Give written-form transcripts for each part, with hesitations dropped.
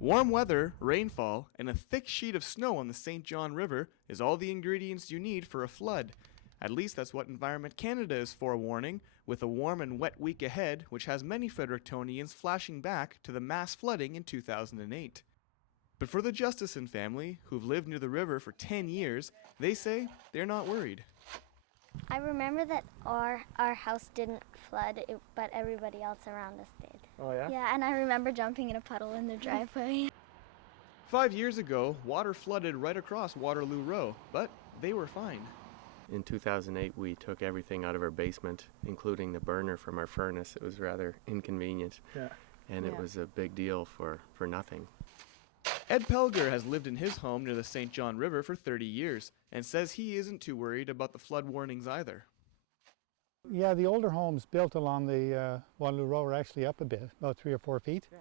Warm weather, rainfall, and a thick sheet of snow on the St. John River is all the ingredients you need for a flood. At least that's what Environment Canada is forewarning, with a warm and wet week ahead, which has many Frederictonians flashing back to the mass flooding in 2008. But for the Justison family, who've lived near the river for 10 years, they say they're not worried. I remember that our house didn't flood, but everybody else around us did. Oh yeah? Yeah, and I remember jumping in a puddle in the driveway. 5 years ago, water flooded right across Waterloo Row, but they were fine. In 2008, we took everything out of our basement, including the burner from our furnace. It was rather inconvenient, and it was a big deal for nothing. Ed Pelger has lived in his home near the St. John River for 30 years and says he isn't too worried about the flood warnings either. Yeah, the older homes built along the Waterloo Row are actually up a bit, about 3 or 4 feet. Yeah.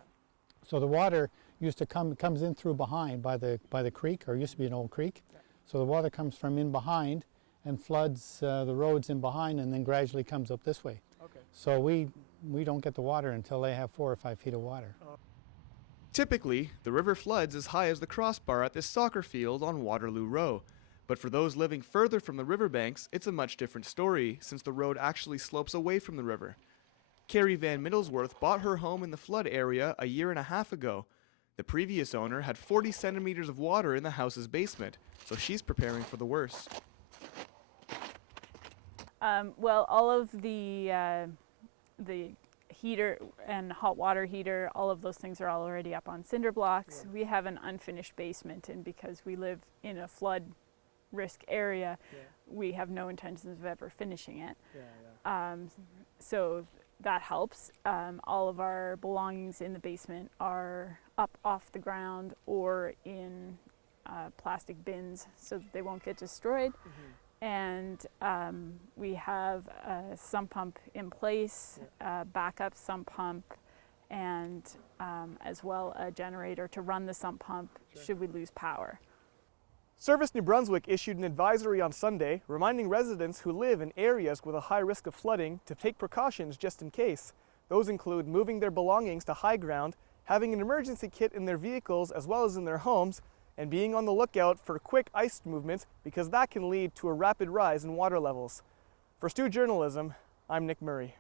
So the water used to comes in through behind by the creek, or used to be an old creek. Yeah. So the water comes from in behind and floods the roads in behind, and then gradually comes up this way. Okay. So we don't get the water until they have 4 or 5 feet of water. Typically, the river floods as high as the crossbar at this soccer field on Waterloo Row. But for those living further from the riverbanks, it's a much different story, since the road actually slopes away from the river. Carrie Van Middlesworth bought her home in the flood area a year and a half ago. The previous owner had 40 centimeters of water in the house's basement, so she's preparing for the worst. Well, all of the heater and hot water heater, all of those things are already up on cinder blocks. Yeah. We have an unfinished basement, and because we live in a flood risk area, we have no intentions of ever finishing it. So that helps. All of our belongings in the basement are up off the ground or in plastic bins so that they won't get destroyed. Mm-hmm. And we have a sump pump in place, a backup sump pump, and as well a generator to run the sump pump should we lose power. Service New Brunswick issued an advisory on Sunday reminding residents who live in areas with a high risk of flooding to take precautions just in case. Those include moving their belongings to high ground, having an emergency kit in their vehicles as well as in their homes, and being on the lookout for quick ice movement because that can lead to a rapid rise in water levels. For Stu Journalism, I'm Nick Murray.